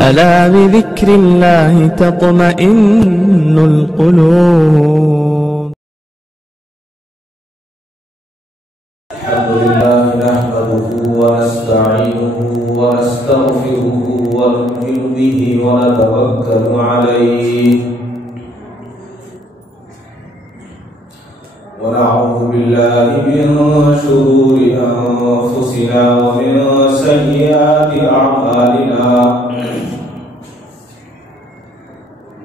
ألا بذكر الله تطمئن القلوب. الحمد لله نحمده ونستعينه ونستغفره ونؤمن به ونتوكل عليه ونعوذ بالله من شرور أنفسنا ومن سيئات أعمالنا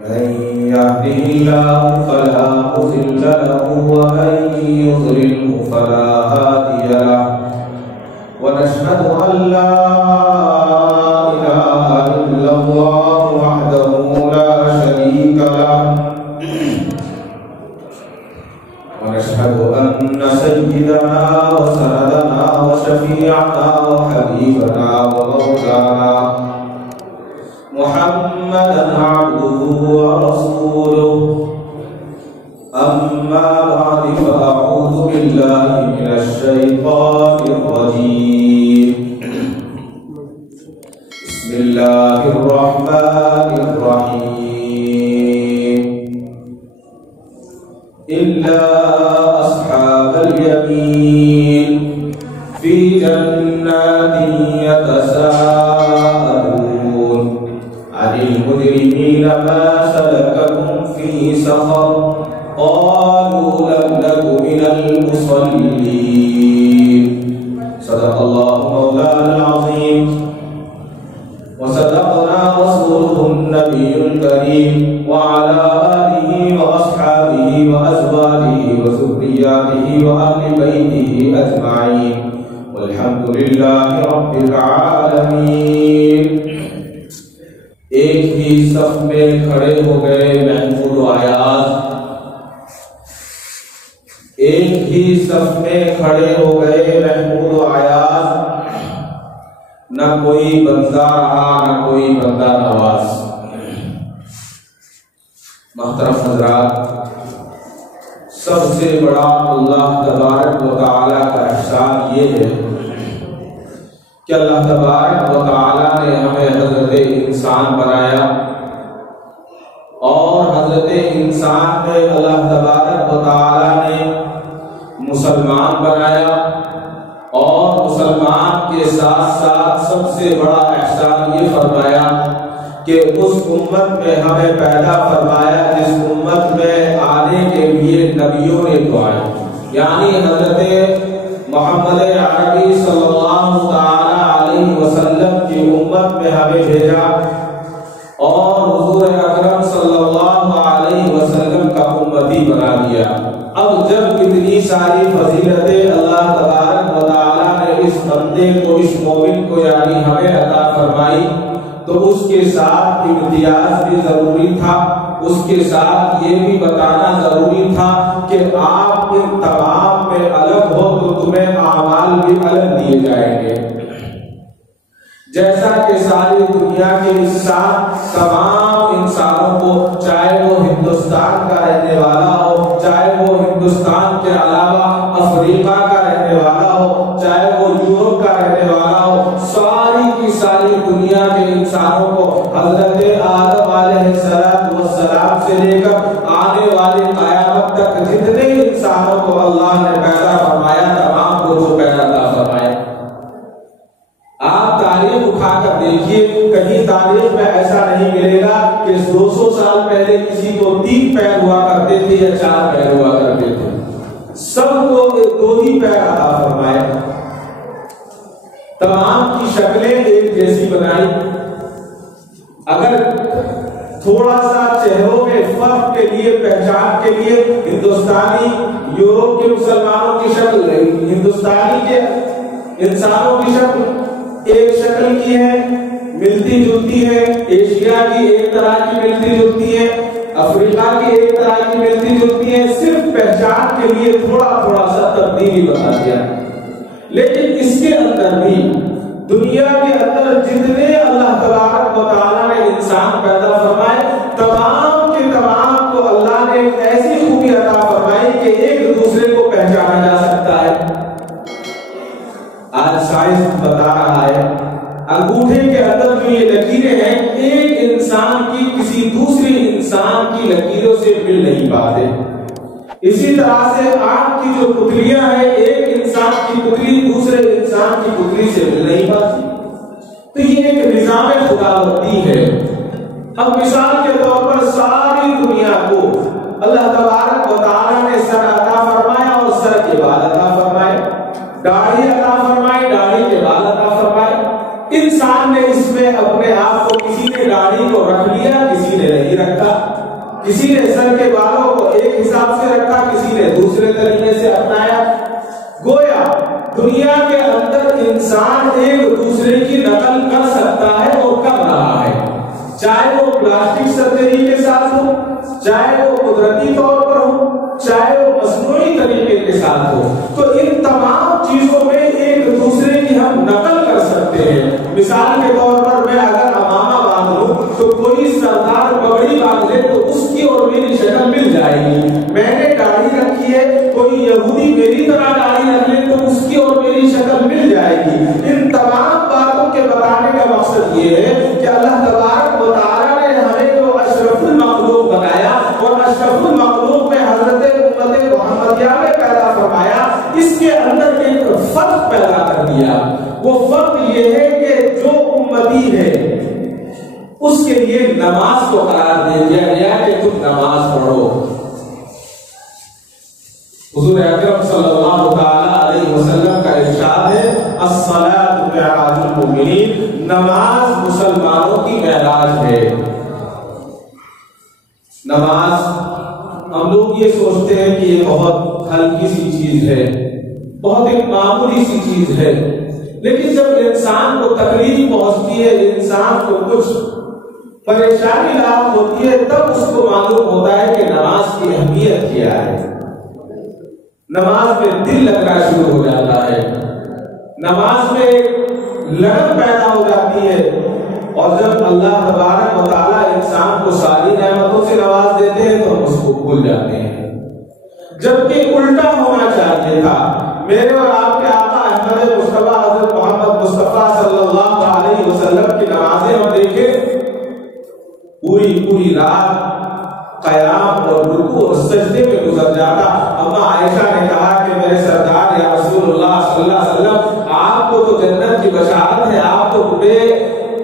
من يهده الله فلا مضل له ومن يضلله فلا هادي له ونشهد أن لا إله إلا الله وحده لا شريك له ونشهد أن سيدنا وسندنا وشفيعنا وحبيبنا ومولانا محمدا عبده ورسوله. أما بعد فأعوذ بالله من الشيطان الرجيم. بسم الله الرحمن الرحيم. إلا أصحاب اليمين في جنات يتساءلون عن المجرمين ما سلككم في سقر قالوا لم نك من المصلين. صدق الله مولانا العظيم وصدقنا رسوله النبي الكريم وعلى آله وأصحابه وأزواجه وذرياته وأهل بيته أجمعين والحمد لله رب العالمين. ایک ہی صف میں کھڑے ہو گئے محمود آیات، ایک ہی صف میں کھڑے ہو گئے محمود آیات، نہ کوئی بندہ رہا نہ کوئی بندہ نواز. محترم حضرات، سب سے بڑا اللہ تبارک و تعالی کا احسان یہ ہے کہ اللہ تبارک و تعالی نے ہمیں حضرت انسان بنایا اور حضرت انسان میں اللہ تبارک و تعالی نے مسلمان بنایا اور مسلمان کے ساتھ ساتھ سب سے بڑا احسان یہ فرمایا کہ اس امت میں ہمیں پیدا فرمایا جس امت میں آنے کے لیے نبیوں نے دعائیں، یعنی حضرت محمد عربی صلی اللہ تعالی علیہ وسلم کی امت میں ہمیں بھیجا اور حضور اکرم صلی اللہ علیہ وسلم کا امتی بنا دیا. اب جب اتنی ساری فضیلتیں اللہ تبارک و تعالی نے اس بندے کو، اس مومن کو یعنی ہمیں عطا فرمائی تو اس کے ساتھ امتیاز بھی ضروری تھا، اس کے ساتھ یہ بھی بتانا ضروری تھا کہ آپ ان تمام میں الگ ہو تو تمہیں اعمال بھی الگ دیے جائیں گے. جیسا کہ ساری دنیا کے انسان تمام انسانوں کو، چاہے وہ ہندوستان کا رہنے والا ہو، چاہے وہ ہندوستان کے علاوہ افریقہ کا رہنے والا ہو، چاہے وہ یورپ کا رہنے والا ہو، ساری کی ساری دنیا کے انسانوں کو حضرت آدم علیہ السلام سے لے کر آنے والے قیامت تک جتنے انسانوں کو اللہ نے پیدا فرمایا تمام کو جو پیدا فرمایا. آپ تاریخ اٹھا کر دیکھیے، کہیں تاریخ میں ایسا نہیں ملے گا کہ 200 سال پہلے کسی کو 3 پیر ہوا کرتے تھے یا 4 پیر ہوا کرتے تھے، سب کو 2 ہی پیر عطا فرمائے، تمام کی شکلیں ایک جیسی بنائی. اگر تھوڑا سا چہروں میں فرق کے لیے، پہچان کے لیے ہندوستانی یورپ کے مسلمانوں کی شکل، ہندوستانی کے انسانوں کی شکل ایک شکل کی ہے، ملتی جلتی ہے، ایشیا کی ایک طرح کی ملتی جلتی ہے، افریقہ کی ایک طرح کی ملتی جلتی ہے، صرف پہچان کے لیے تھوڑا تھوڑا سا تبدیلی بتا دیا. لیکن اس کے اندر بھی دنیا کے اندر جتنے اللہ تبارک و تعالی نے انسان پیدا فرمائے تمام کے تمام کو اللہ نے ایسی خوبی عطا فرمائی کہ ایک دوسرے کو پہچانا جا سکتا ہے. آج سائنس بتا رہا ہے انگوٹھے کے اندر جو یہ لکیریں ہیں انسان کی کسی دوسری انسان کی لکیروں سے مل نہیں پاتے. اسی طرح سے آنکھ کی جو پتلیاں ہیں، ایک انسان کی پتلی دوسرے انسان کی پتلی سے مل نہیں پاتی. تو یہ ایک نظام خداوندی ہے. اب مثال کے طور پر ساری دنیا کو اللہ تبارک و تعالیٰ نے سر عطا فرمایا اور سر کے بال عطا فرمائے، داڑھی عطا فرمائی، داڑھی کے بال عطا فرمائے. انسان نے اس میں اپنے آپ کو، کسی نے داڑھی کو رکھ لیا، کسی نے نہیں رکھا، کسی نے سر کے بالوں کو ایک حساب سے رکھا، کسی نے دوسرے طریقے سے اپنایا. گویا دنیا کے اندر انسان ایک دوسرے کی نقل کر سکتا ہے اور کر رہا ہے، چاہے وہ پلاسٹک سرجری کے ساتھ ہو، چاہے وہ قدرتی طور پر ہو، چاہے وہ مصنوعی طریقے کے ساتھ ہو. تو ان تمام چیزوں میں ایک دوسرے کی ہم نقل کر سکتے ہیں. مثال کے طور پر میں اگر امامہ باندھ لوں تو کوئی سردار پگڑی باندھ لے تو اس کی اور میری شکل مل جائے گی. میں نے داڑھی رکھی ہے، کوئی یہودی میری طرح داڑھی رکھ لے تو اس کی اور میری شکل مل جائے گی. ان تمام باتوں کے بتانے کا مقصد یہ ہے کہ اللہ تبارک و تعالیٰ نے ہمیں جو اشرف المخلوق بنایا اور اشرف المخلوق میں حضرت امت محمدیہ میں پیدا فرمایا، اس کے اندر ایک فرق پیدا کر دیا. وہ فرق یہ ہے کہ جو امتی ہے اس کے لیے نماز کو قرار دے دیا گیا کہ تم نماز پڑھو. حضور اکرم صلی اللہ تعالی علیہ وسلم کا ارشاد ہے، الصلاۃ معراج المؤمنین، نماز مسلمانوں کی معراج ہے. نماز ہم لوگ یہ سوچتے ہیں کہ یہ بہت ہلکی سی چیز ہے، بہت ایک معمولی سی چیز ہے، لیکن جب انسان کو تکلیف پہنچتی ہے، انسان کو کچھ پریشانی لاحق ہوتی ہے، تب اس کو معلوم ہوتا ہے کہ نماز کی اہمیت کیا ہے. نماز میں دل لگنا شروع ہو جاتا ہے، نماز میں ایک لگن پیدا ہو جاتی ہے. اور جب اللہ تبارک و تعالیٰ انسان کو ساری نعمتوں سے نواز دیتے ہیں تو ہم اس کو بھول جاتے ہیں، جبکہ الٹا ہونا چاہیے تھا. میرے اور آپ کے آقا احمد مصطفیٰ حضرت محمد مصطفیٰ صلی اللہ علیہ وسلم کی نمازیں ہم دیکھیں، پوری رات قیام اور رکوع اور سجدے میں گزر جاتا. اما عائشہ نے کہا کہ میرے سردار یا رسول اللہ صلی اللہ علیہ وسلم، آپ کو تو جنت کی بشارت ہے، آپ تو بے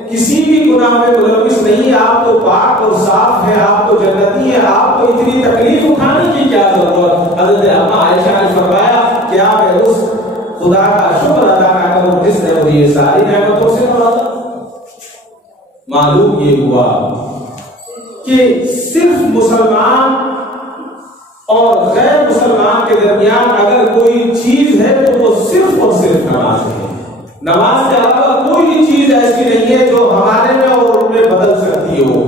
کسی بھی گناہ میں ملوث نہیں، آپ تو پاک اور صاف ہیں، آپ تو جنتی ہیں، آپ کو اتنی تکلیف اٹھانے کی کیا ضرورت. حضرت اما عائشہ نے فرمایا کیا میں اس خدا کا شکر ادا نہ کروں جس نے مجھے یہ ساری نعمتوں سے نوازا. معلوم یہ ہوا کہ صرف مسلمان اور غیر مسلمان کے درمیان اگر کوئی چیز ہے تو وہ صرف اور صرف نماز ہے. نماز کے علاوہ کوئی بھی چیز ایسی نہیں ہے جو ہمارے میں اور ان میں بدل سکتی ہو.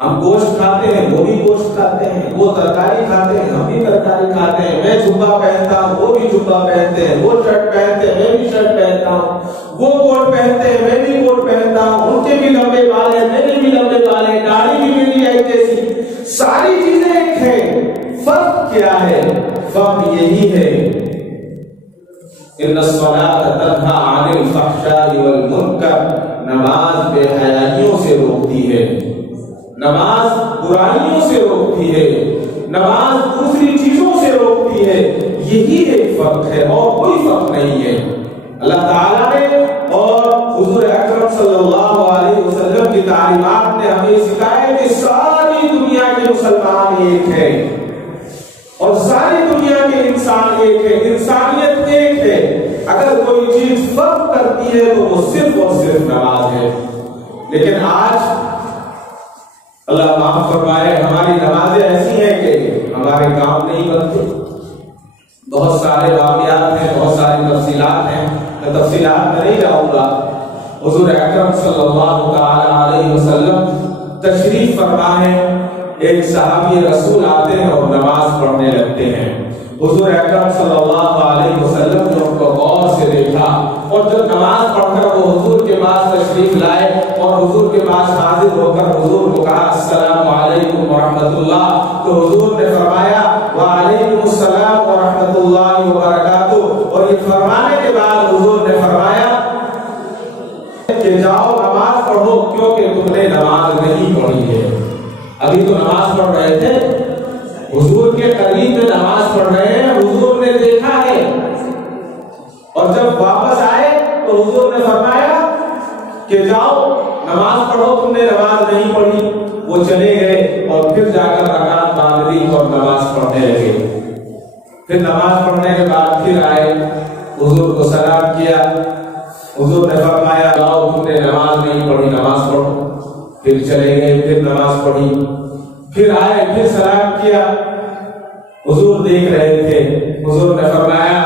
ہم گوشت کھاتے ہیں، وہ بھی گوشت کھاتے ہیں، وہ ترکاری کھاتے ہیں، ہم بھی ترکاری کھاتے ہیں. میں جبہ پہنتا ہوں، وہ بھی جبہ پہنتے ہیں، وہ شرٹ پہنتے ہیں، میں بھی شرٹ پہنتا ہوں، وہ کوٹ پہنتے ہیں، میں بھی کوٹ پہنتا ہوں، ان کے بھی لمبے بال ہیں، میرے بھی لمبے بال ہیں، داڑھی بھی میری ایک جیسی، ساری چیزیں ایک ہیں. فرق کیا ہے؟ فرق یہی ہے ان الصلاۃ تنہی عن الفحشاء والمنکر، نماز بے حیائیوں سے روکتی ہے، نماز برائیوں سے روکتی ہے، نماز دوسری چیزوں سے روکتی ہے. یہی ایک فرق ہے اور کوئی فرق نہیں ہے. اللہ تعالیٰ نے اور حضور اکرم صلی اللہ علیہ وسلم کی تعلیمات نے ہمیں سکھایا کہ ساری دنیا کے مسلمان ایک ہے اور ساری دنیا کے انسان ایک ہے، انسانیت ایک ہے. اگر کوئی چیز فرق کرتی ہے تو وہ صرف اور صرف نماز ہے. لیکن آج اللہ معاف فرمائے ہماری نمازیں ایسی ہیں کہ ہمارے کام نہیں بنتے. بہت سارے واقعات ہیں، بہت ساری تفصیلات ہیں، میں تفصیلات میں نہیں جاؤں گا. حضور اکرم صلی اللہ تعالی علیہ وسلم تشریف فرما ہے، ایک صحابی رسول آتے ہیں اور نماز پڑھنے لگتے ہیں. حضور اکرم صلی اللہ علیہ وسلم نے ان کو غور سے دیکھا اور جب نماز پڑھ کر وہ حضور کے پاس تشریف لائے اور حضور کے پاس حاضر ہو کر حضور کو کہا السلام علیکم ورحمۃ اللہ، تو حضور نے فرمایا وعلیکم السلام ورحمۃ اللہ وبرکاتہ. اور یہ فرمانے کے بعد حضور نے فرمایا کہ جاؤ نماز پڑھو کیونکہ تم نے نماز نہیں وہ چلے گئے اور پھر جا کر رکعت باندھ دی اور نماز پڑھنے لگے۔ پھر نماز پڑھنے کے بعد پھر آئے، حضور کو سلام کیا، حضور نے فرمایا لاؤ تم نے نماز نہیں پڑھی، نماز پڑھو۔ پھر چلے گئے، پھر نماز پڑھی، پھر آئے، پھر سلام کیا، حضور دیکھ رہے تھے، حضور نے فرمایا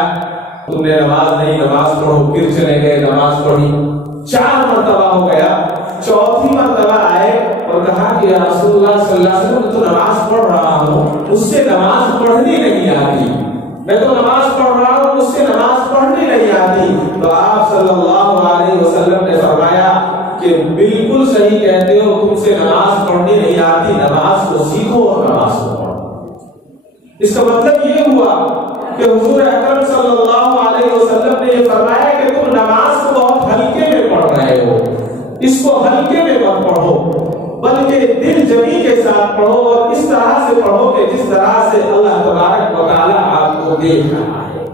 تم نے نماز نہیں، نماز پڑھو۔ پھر چلے گئے، نماز پڑھی، 4 مرتبہ ہو گیا۔ چوتھی مرتبہ آئے اور کہا کہ یا رسول اللہ صلی اللہ علیہ وسلم تو نماز پڑھ رہا ہوں، اس سے نماز پڑھنی نہیں آتی، میں تو نماز پڑھ رہا ہوں، اس سے نماز پڑھنی نہیں آتی۔ تو آپ صلی اللہ علیہ وسلم نے فرمایا کہ بالکل صحیح کہتے ہو، تم سے نماز پڑھنی نہیں آتی، نماز کو سیکھو اور نماز کو پڑھو۔ اس کا مطلب یہ ہوا کہ حضور اکرم صلی اللہ علیہ وسلم نے یہ فرمایا کہ تم نماز کو بہت ہلکے میں پڑھ رہے ہو، اس کو ہلکے میں مت پڑھو، بلکہ دل جمی کے ساتھ پڑھو اور اس طرح سے پڑھو کہ جس طرح سے اللہ تبارک و تعالی آپ کو دیکھ رہا ہے۔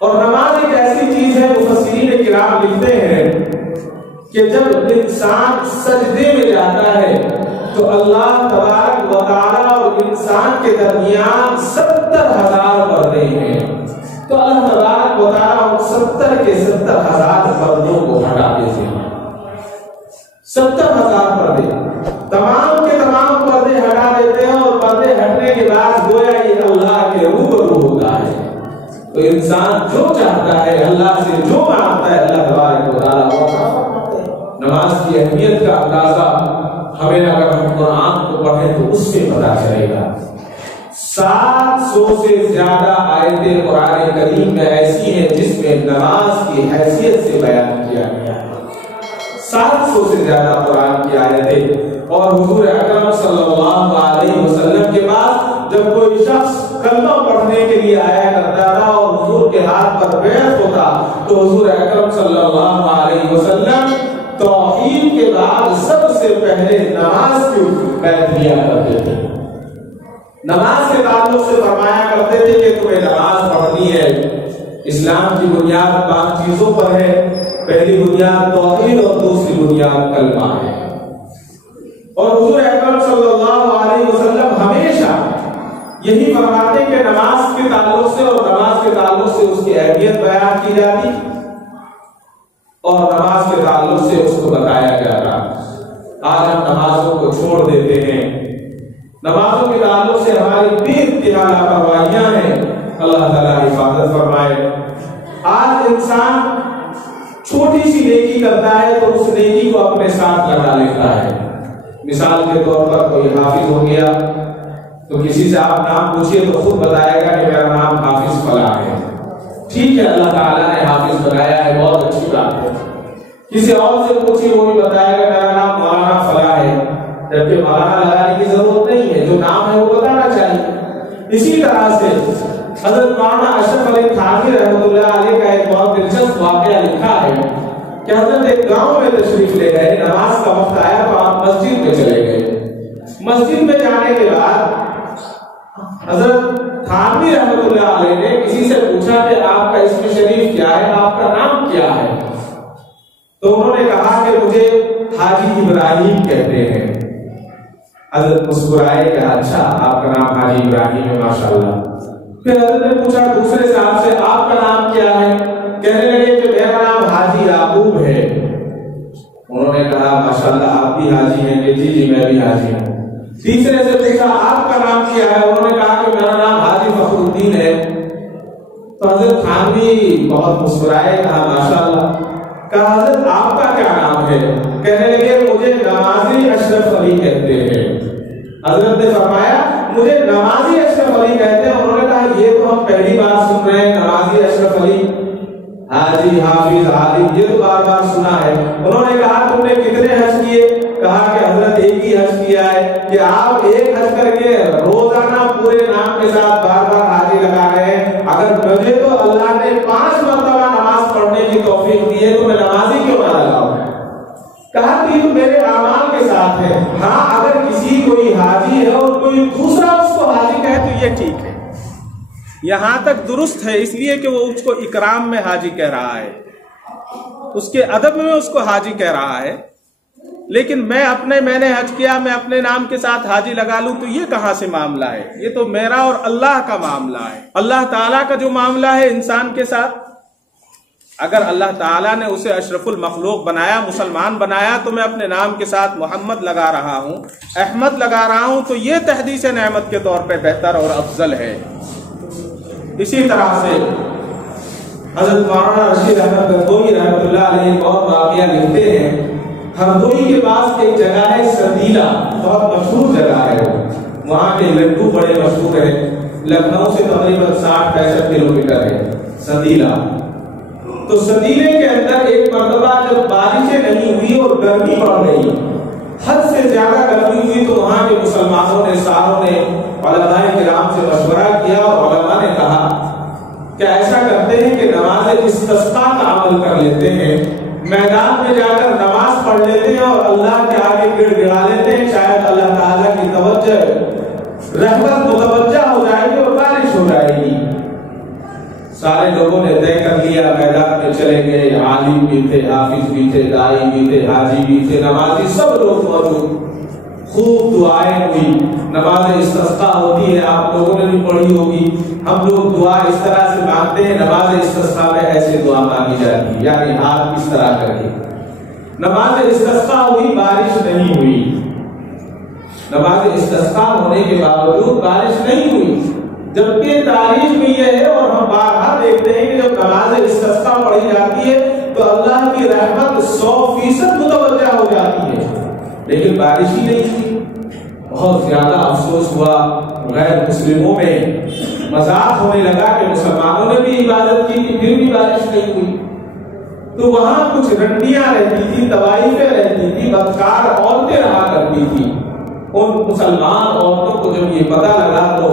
اور نماز ایک ایسی چیز ہے، مفسرین کرام لکھتے ہیں کہ جب انسان سجدے میں جاتا ہے تو اللہ تبارک و تعالی اور انسان کے درمیان 70,000 پردے ہیں، تو اللہ تبارک و تعالی ان 70 کے 70,000 پردوں کو ہٹا دیتے ہیں۔ 70,000 پردے، تمام کے تمام پردے ہٹا دیتے ہیں، اور پردے ہٹنے کے بعد گویا یہ اللہ کے روبرو ہوتا ہے۔ تو انسان جو چاہتا ہے، اللہ سے جو مانگتا ہے، اللہ تبارک و تعالی وہ عطا فرماتے ہیں۔ نماز کی اہمیت کا اندازہ ہمیں اگر ہم قرآن کو پڑھیں تو اس سے پتہ چلے گا۔ 700 سے زیادہ آیتیں قرآن کریم میں ایسی ہیں جس میں نماز کی حیثیت سے بیان کیا گیا ہے۔ 700 سے زیادہ قرآن کی آیتیں، اور حضور اکرم صلی اللہ علیہ وسلم کے پاس جب کوئی شخص کلمہ پڑھنے کے لیے آیا کرتا تھا اور حضور کے ہاتھ پر بیعت ہوتا تو حضور اکرم صلی اللہ علیہ وسلم توحید کے بعد سب سے پہلے نماز کی بیعت لیا کرتے تھے۔ نماز کے تعلق سے فرمایا کرتے تھے کہ تمہیں نماز پڑھنی ہے، اسلام کی بنیاد 5 چیزوں پر ہے، پہلی بنیاد توحید اور دوسری بنیاد کلمہ ہے۔ اور حضور اکرم صلی اللہ علیہ وسلم ہمیشہ یہی فرماتے کہ نماز کے تعلق سے اور نماز کے تعلق سے اس کی اہمیت بیان کی جاتی اور نماز کے تعلق سے اس کو بتایا جاتا۔ آج ہم نمازوں کو چھوڑ دیتے ہیں، نمازوں کے تعلق سے ہماری بے انتہا لاپرواہیاں ہیں، اللہ تعالیٰ حفاظت فرمائے۔ آج انسان چھوٹی سی نیکی کرتا ہے تو اس نیکی کو اپنے ساتھ لگا لیتا ہے۔ مثال کے طور پر کوئی حافظ ہو گیا تو کسی سے آپ نام پوچھئے تو خود بتائے گا کہ میرا نام حافظ فلاں ہے۔ ٹھیک ہے، اللہ تعالیٰ نے حافظ بنایا ہے، بہت اچھی بات ہے۔ کسی اور سے پوچھئے وہ بھی بتائے گا میرا نام مولانا فلاں ہے، جبکہ مولانا لگانے کی ضرورت نہیں ہے، جو نام ہے وہ بتانا چاہیے۔ اسی طرح سے حضرت مولانا اشرف علی تھانوی رحمۃ اللہ علیہ کا ایک بہت دلچسپ واقعہ لکھا ہے کہ حضرت ایک گاؤں میں تشریف لے گئے، نماز کا وقت آیا تو آپ مسجد میں چلے گئے۔ مسجد میں جانے کے بعد حضرت تھانوی رحمۃ اللہ علیہ نے کسی سے پوچھا کہ آپ کا اسم شریف کیا ہے، آپ کا نام کیا ہے؟ تو انہوں نے کہا کہ مجھے حاجی ابراہیم کہتے ہیں۔ حضرت مسکرائے کہ اچھا آپ کا نام حاجی ابراہیم ہے، ماشاءاللہ۔ پھر حضرت نے پوچھا دوسرے صاحب سے آپ کا نام کیا ہے؟ کہنے لگے کہ میرا نام حاجی یعقوب ہے۔ انہوں نے کہا ماشاءاللہ آپ بھی حاجی ہیں؟ کہ جی میں بھی حاجی ہوں۔ تیسرے سے پوچھا آپ کا نام کیا ہے؟ انہوں نے کہا کہ میرا نام حاجی فخر الدین ہے۔ تو حضرت تھانوی بہت مسکرائے، کہا ماشاءاللہ۔ کہا حضرت آپ کا کیا نام ہے؟ کہنے لگے مجھے نمازی اشرف علی کہتے ہیں۔ حضرت نے فرمایا مجھے نمازی اشرف علی کہتے ہیں۔ انہوں نے کہا یہ تو ہم پہلی بار سن رہے ہیں، نمازی اشرف علی، حاجی، حافظ، عالم، یہ تو بار بار سنا ہے۔ انہوں نے کہا تم نے کتنے حج کیے؟ کہا کہ حضرت ایک ہی حج کیا ہے۔ کہ آپ ایک حج کر کے روزانہ پورے نام کے ساتھ بار بار حاجی لگا رہے ہیں؟ اگر مجھے تو اللہ نے 5 مرتبہ نماز پڑھنے کی توفیق دی ہے تو میں نمازی کیوں نہ لگاؤں؟ کہا کہ یہ میرے اعمال کے ساتھ ہے۔ ہاں اگر کسی کوئی حاجی ہے اور کوئی دوسرا اس کو حاجی کہے تو یہ ٹھیک ہے، یہاں تک درست ہے، اس لیے کہ وہ اس کو اکرام میں حاجی کہہ رہا ہے، اس کے ادب میں اس کو حاجی کہہ رہا ہے۔ لیکن میں نے حج کیا، میں اپنے نام کے ساتھ حاجی لگا لوں تو یہ کہاں سے معاملہ ہے؟ یہ تو میرا اور اللہ کا معاملہ ہے، اللہ تعالیٰ کا جو معاملہ ہے انسان کے ساتھ۔ اگر اللہ تعالیٰ نے اسے اشرف المخلوق بنایا، مسلمان بنایا، تو میں اپنے نام کے ساتھ محمد لگا رہا ہوں، احمد لگا رہا ہوں، تو یہ تحدیث نعمت کے طور پہ بہتر اور افضل ہے۔ اسی طرح سے حضرت مولانا رشید احمد گنگوہی رحمۃ اللہ علیہ ایک اور واقعہ لکھتے ہیں، ہردوئی کے پاس ایک جگہ ہے سدیلا، بہت مشہور جگہ ہے، وہاں کے لڈو بڑے مشہور ہیں، لکھنؤ سے تقریباً 60-65 کلومیٹر ہے سدیلا۔ تو سدیلے کے اندر ایک مرتبہ جب بارشیں نہیں ہوئی اور گرمی بڑھ گئی، حد سے زیادہ گرمی ہوئی، تو وہاں کے مسلمانوں نے، ساروں نے علماء کرام سے مشورہ کیا اور علماء نے کہا کہ ایسا کرتے ہیں کہ نماز استسقاء کا عمل کر لیتے ہیں، میدان میں جا کر نماز پڑھ لیتے ہیں اور اللہ کے آگے گڑ گڑا لیتے ہیں، شاید اللہ تعالیٰ کی توجہ رحمت متوجہ ہو جائے گی اور بارش ہو جائے گی۔ سارے لوگوں نے طے کر لیا، میدان میں چلے گئے، عالم بھی تھے، حافظ بھی تھے، دائی بھی تھے، حاجی بھی تھے، نمازی، سب لوگ موجود۔ خوب دعائیں ہوئی، نماز استسقاء ہوتی ہے، آپ لوگوں نے بھی پڑھی ہوگی، ہم لوگ دعا اس طرح سے مانگتے ہیں، نماز استسقاء میں ایسے دعا مانگی جاتی ہے، یعنی ہاتھ اس طرح کر کے۔ نماز استسقاء ہوئی، بارش نہیں ہوئی، نماز استسقاء ہونے کے باوجود بارش نہیں ہوئی، جبکہ تاریخ میں یہ ہے اور ہم بارہا دیکھتے ہیں کہ جب نماز استسقاء پڑھی جاتی ہے تو اللہ کی رحمت 100% متوجہ ہو جاتی ہے، لیکن بارش ہی نہیں تھی۔ بہت زیادہ افسوس ہوا، غیر مسلموں میں مذاق ہونے لگا کہ مسلمانوں نے بھی عبادت کی تھی پھر بھی بارش نہیں ہوئی۔ تو وہاں کچھ رنڈیاں رہتی تھی، طوائفیں رہتی تھی، بدکار عورتیں رہا کرتی تھی۔ ان مسلمان عورتوں کو جب یہ پتہ لگا تو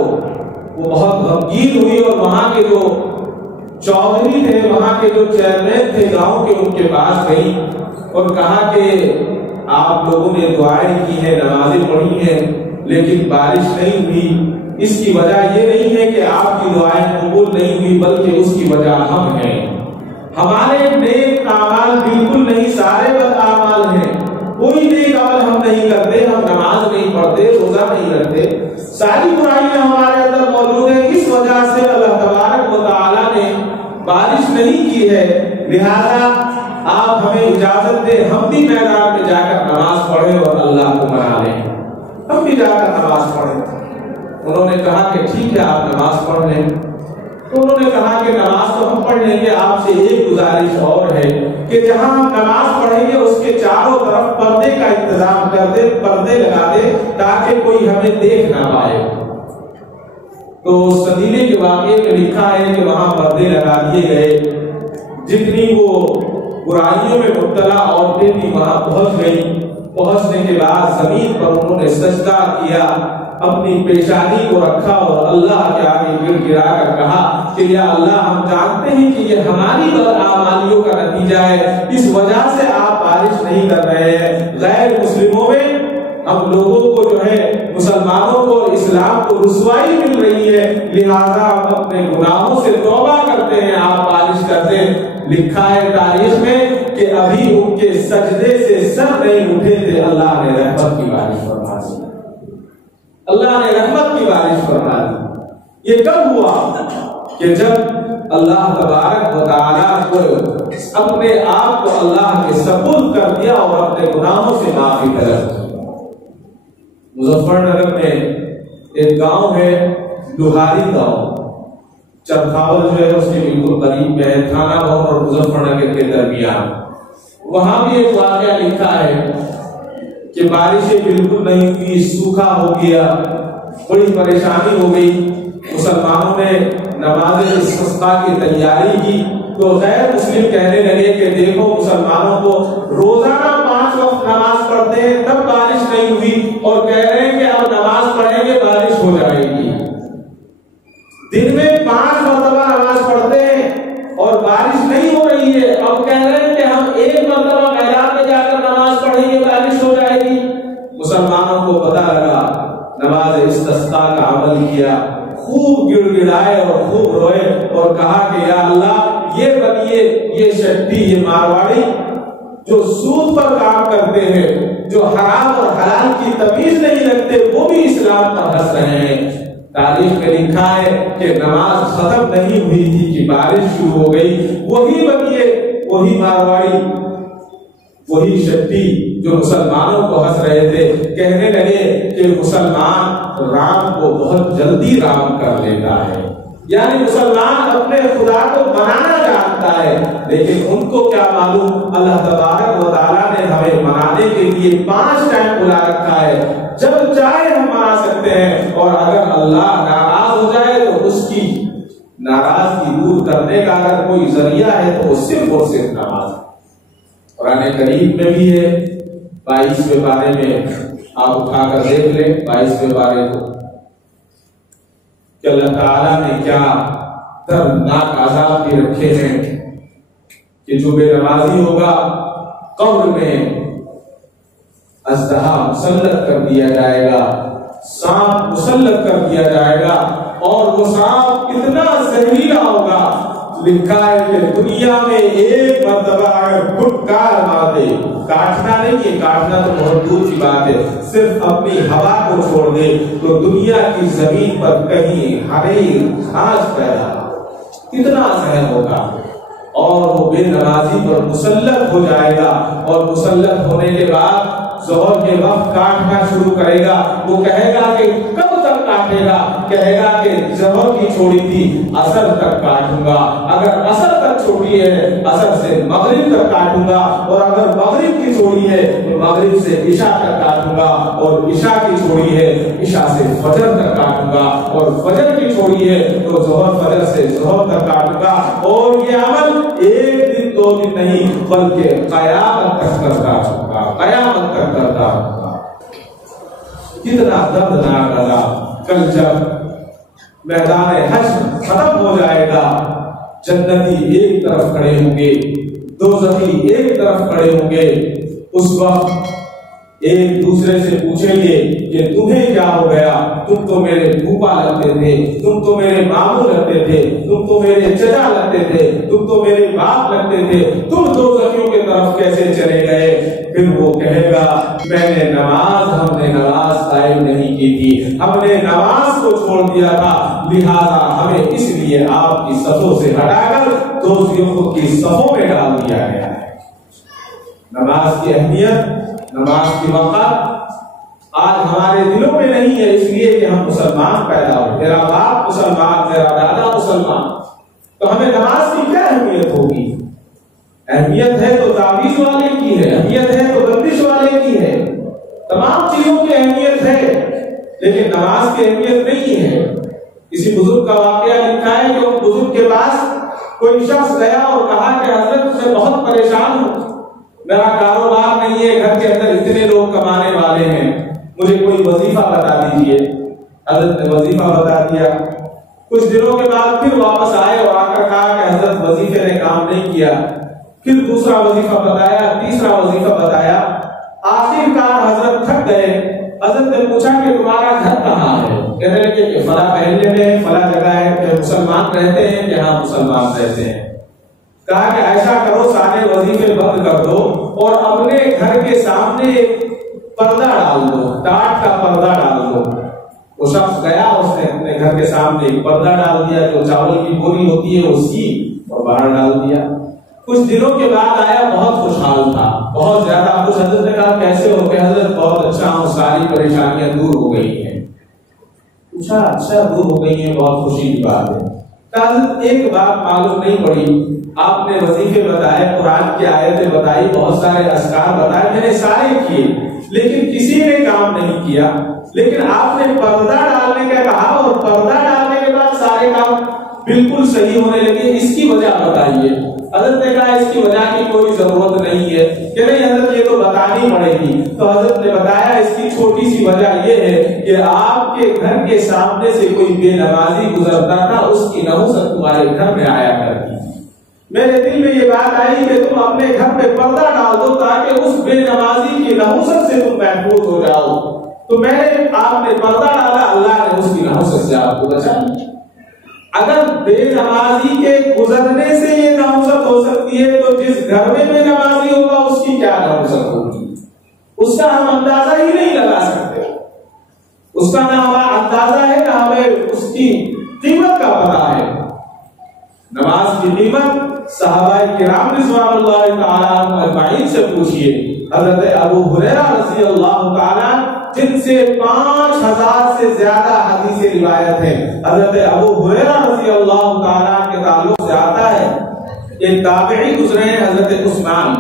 وہ بہت غمگین ہوئی اور وہاں کے جو چودھری تھے، وہاں کے جو چیئرمین تھے گاؤں کے، ان کے پاس گئی اور کہا کہ آپ لوگوں نے دعائیں کی ہیں، نمازیں پڑھی ہیں، لیکن بارش نہیں ہوئی، اس کی وجہ یہ نہیں ہے کہ آپ کی دعائیں قبول نہیں ہوئی، بلکہ اس کی وجہ ہم ہیں، ہمارے نیک اعمال بالکل نہیں، سارے بد اعمال ہیں، کوئی نیک عمل ہم نہیں کرتے، ہم نماز نہیں پڑھتے، روزہ نہیں رکھتے، ساری برائیاں ہمارے اندر موجود ہیں، اس وجہ سے اللہ تبارک و تعالیٰ نے بارش نہیں کی ہے، لہذا آپ ہمیں اجازت دیں ہم بھی میدان میں جا کر نماز پڑھیں اور اللہ کو منا لیں، ہم بھی جا کر نماز پڑھیں۔ انہوں نے کہا کہ ٹھیک ہے آپ نماز پڑھ لیں، تو انہوں نے کہا کہ نماز تو ہم پڑھ لیں گے، آپ سے ایک گزارش اور ہے کہ جہاں ہم نماز پڑھیں گے اس کے چاروں طرف پردے کا انتظام کر دے، پردے لگا دے تاکہ کوئی ہمیں دیکھ نہ پائے۔ تو سدیلے کے واقعے میں لکھا ہے کہ وہاں پردے لگا دیے گئے، جتنی وہ برائیوں میں مبتلا عورتیں تھیں وہاں پہنچ گئیں، پہنچنے کے بعد زمین پر انہوں نے سجدہ کیا، اپنی پیشانی کو رکھا اور اللہ کے آگے گر گرا کر کہا کہ یا اللہ ہم جانتے ہیں کہ یہ ہماری بدعمالیوں کا نتیجہ ہے، اس وجہ سے آپ بارش نہیں کر رہے ہیں، غیر مسلموں میں ہم لوگوں کو جو ہے مسلمانوں کو اور اسلام کو رسوائی مل رہی ہے، لہذا ہم اپنے گناہوں سے توبہ کرتے ہیں، آپ بارش کرتے ہیں۔ لکھا ہے تاریخ میں کہ ابھی ان کے سجدے سے سر نہیں اٹھے تھے، اللہ نے رحمت کی بارش فرما دی، اللہ نے رحمت کی بارش فرما دی۔ یہ کب ہوا کہ جب اللہ تبارک و تعالیٰ کو اپنے آپ کو اللہ کے سپرد کر دیا اور اپنے گناہوں سے معافی طلب کی۔ مظفر نگر میں ایک گاؤں ہے لوہاری گاؤں، چرخاول جو ہے اس کے بالکل قریب میں ہے، تھانہ بھون اور مظفر نگر کے درمیان۔ وہاں بھی ایک واقعہ لکھا ہے کہ بارشیں بالکل نہیں ہوئی، سوکھا ہو گیا، بڑی پریشانی ہو گئی، مسلمانوں نے نماز استسقاء کی تیاری کی تو غیر مسلم کہنے لگے کہ دیکھو مسلمانوں کو روزانہ 5 وقت نماز پڑھتے ہیں تب بارش نہیں ہوئی اور کہہ رہے ہیں کہ اب نماز پڑھیں گے بارش ہو جائے گی، دن میں 5 مرتبہ نماز پڑھتے ہیں اور بارش نہیں ہو رہی ہے، اب کہہ رہے ہیں کہ ہم 1 مرتبہ میدان میں جا کر نماز پڑھیں گے بارش ہو جائے گی۔ مسلمانوں کو پتہ لگا، نماز استسقاء کا عمل کیا، خوب گڑ گڑائے اور خوب روئے اور کہا کہ یا اللہ یہ بنیے، یہ شٹی، یہ مارواڑی جو سود پر کام کرتے ہیں جو حرام اور حلال کی تمیز نہیں رکھتے وہ بھی اسلام پر ہنس رہے ہیں۔ تاریخ میں لکھا ہے کہ نماز ختم نہیں ہوئی تھی کہ بارش شروع ہو گئی، وہی بنیے، وہی مارواڑی، وہی شٹی جو مسلمانوں کو ہنس رہے تھے، کہنے لگے کہ مسلمان رام کو بہت جلدی رام کر لیتا ہے، یعنی مسلمان اپنے خدا کو منانا جانتا ہے، لیکن ان کو کیا معلوم اللہ تبارک و تعالیٰ نے ہمیں منانے کے لیے 5 ٹائم بلا رکھا ہے، جب چاہے ہم منا سکتے ہیں، اور اگر اللہ ناراض ہو جائے تو اس کی ناراضگی دور کرنے کا اگر کوئی ذریعہ ہے تو وہ صرف اور صرف نماز ہے۔ قرآن کریم میں بھی ہے، 22ویں پارے میں آپ اٹھا کر دیکھ لیں 22ویں پارے کو، کہ اللہ تعالیٰ نے کیا دردناک عذاب بھی رکھے ہیں کہ جو بے نمازی ہوگا قبر میں اژدہا مسلط کر دیا جائے گا، سانپ مسلط کر دیا جائے گا، اور وہ سانپ اتنا زہریلا ہوگا، لکھا ہے کہ دنیا میں ایک مرتبہ اگر پھٹکار مار دے، کاٹنا نہیں ہے، کاٹنا تو بہت دور کی بات ہے، صرف اپنی ہوا کو چھوڑ دے تو دنیا کی زمین پر کہیں ہری گھاس پیدا، کتنا زہر ہوگا، اور وہ بے نمازی پر مسلط ہو جائے گا، اور مسلط ہونے کے بعد ظہر کے وقت کاٹنا شروع کرے گا، وہ کہے گا کہ کب تک کاٹے گا، کہے گا کہ ظہر کی چھوڑی تھی عصر تک کاٹوں گا، اگر عصر تک چھوڑی ہے عصر سے مغرب تک کاٹوں گا، اور اگر مغرب کی چھوڑی ہے تو مغرب سے عشاء تک کاٹوں گا، اور عشاء کی چھوڑی ہے عشاء سے فجر تک کاٹوں گا، اور فجر کی چھوڑی ہے تو ظہر فجر سے ظہر تک کاٹوں گا، اور یہ عمل 1 دن 2 دن نہیں بلکہ قیامت تک کرتا رہوں گا، قیامت تک کرتا رہوں گا۔ کتنا دردناک عذاب۔ کل جب میدان حشر ختم ہو جائے گا، جنتی ایک طرف کھڑے ہوں گے، دوزخی ایک طرف کھڑے ہوں گے، اس وقت ایک دوسرے سے پوچھیں گے کہ تمہیں کیا ہو گیا، تم تو میرے پھوپا لگتے تھے، تم تو میرے ماموں لگتے تھے، تم تو میرے چچا لگتے تھے، تم تو میرے باپ لگتے تھے، تم دوزخیوں کی طرف کیسے چلے گئے؟ پھر وہ کہے گا ہم نے نماز قائم نہیں کی تھی، ہم نے نماز کو چھوڑ دیا تھا، لہذا ہمیں اس لیے آپ کی صفوں سے ہٹا کر دوزخیوں کی صفوں میں ڈال دیا گیا ہے۔ نماز کی اہمیت، نماز کی وقت آج ہمارے دلوں میں نہیں ہے، اس لیے کہ ہم مسلمان پیدا ہوئے، میرا باپ مسلمان، میرا دادا مسلمان، تو ہمیں نماز کی کیا اہمیت ہوگی؟ اہمیت ہے تو تعویذ والے کی ہے، اہمیت ہے تو بندش والے کی ہے، تمام چیزوں کی اہمیت ہے، لیکن نماز کی اہمیت نہیں ہے۔ کسی بزرگ کا واقعہ لکھا ہے کہ اس بزرگ کے پاس کوئی شخص گیا اور کہا کہ حضرت سے بہت پریشان ہوں، میرا کاروبار نہیں ہے، گھر کے اندر اتنے لوگ کمانے والے ہیں، مجھے کوئی وظیفہ بتا دیجئے۔ حضرت نے وظیفہ بتا دیا۔ کچھ دنوں کے بعد پھر واپس آئے اور آ کر کہا کہ حضرت وظیفے نے کام نہیں کیا، پھر دوسرا وظیفہ بتایا، تیسرا وظیفہ بتایا، آخر کار حضرت تھک گئے۔ حضرت نے پوچھا کہ تمہارا گھر کہاں ہے؟ کہنے لگے کہ فلاں محلے میں فلاں جگہ ہے، کہ مسلمان رہتے ہیں کہ ہاں مسلمان رہتے ہیں۔ کہا کہ ایسا کرو سارے وظیفے بند کر دو اور اپنے گھر کے سامنے ایک پردہ ڈال دو، ٹاٹ کا پردہ ڈال دو۔ وہ شخص گیا، اس نے اپنے گھر کے سامنے ایک پردہ ڈال دیا، جو چاول کی بوری ہوتی ہے اس کی، اور باہر ڈال دیا۔ کچھ دنوں کے بعد آیا، بہت خوشحال تھا، بہت زیادہ خوش۔ حضرت نے کہا کیسے ہو؟ کہ حضرت بہت اچھا ہوں، ساری پریشانیاں دور ہو گئی ہیں۔ پوچھا اچھا دور ہو گئی ہیں، بہت خوشی کی بات ہے۔ حضرت ایک بات معلوم نہیں پڑی، آپ نے وظیفے بتائے، قرآن کی آیتیں بتائی، بہت سارے اذکار بتائے، میں نے سارے کیے، لیکن کسی نے کام نہیں کیا۔ لیکن آپ نے پردہ ڈالنے کا کہا، اور پردہ ڈالنے کے بعد سارے کام بالکل صحیح ہونے لگے، اس کی وجہ بتائیے۔ حضرت نے کہا اس کی وجہ کی کوئی ضرورت نہیں ہے، کہ نہیں حضرت یہ تو بتانی پڑے گی۔ تو حضرت نے بتایا اس کی چھوٹی سی وجہ یہ ہے کہ آپ کے گھر کے سامنے سے کوئی بے نمازی گزرتا تھا، اس کی نحوست تمہارے گھر میں آیا کرتی۔ میرے دل میں یہ بات آئی کہ تم اپنے گھر میں پردہ ڈال دو تاکہ اس بے نمازی کی نحوست سے تم محفوظ ہو جاؤ۔ تو میں نے آپ نے پردہ ڈالا، اللہ نے اس کی نحوست سے آپ کو بچایا۔ اگر بے نمازی کے گزرنے سے یہ نحوست ہو سکتی ہے تو جس گھر میں بے نمازی ہوگا اس کی کیا نحوست ہوگی؟ اس کا ہم اندازہ ہی نہیں لگا سکتے، اس کا نہ ہمارا اندازہ ہے نہ ہمیں اس کی قیمت کا پتہ ہے۔ نماز کی قیمت صحابہ کرام رضوان اللہ تعالیٰ عنہم اجمعین سے پوچھئے۔ حضرت ابو ہریرہ رضی اللہ تعالیٰ جن سے 5000 سے زیادہ حدیث روایت ہے، حضرت ابو ہریرہ رضی اللہ تعالیٰ کے تعلق سے آتا ہے ایک تابعی گزرے ہیں حضرت عثمان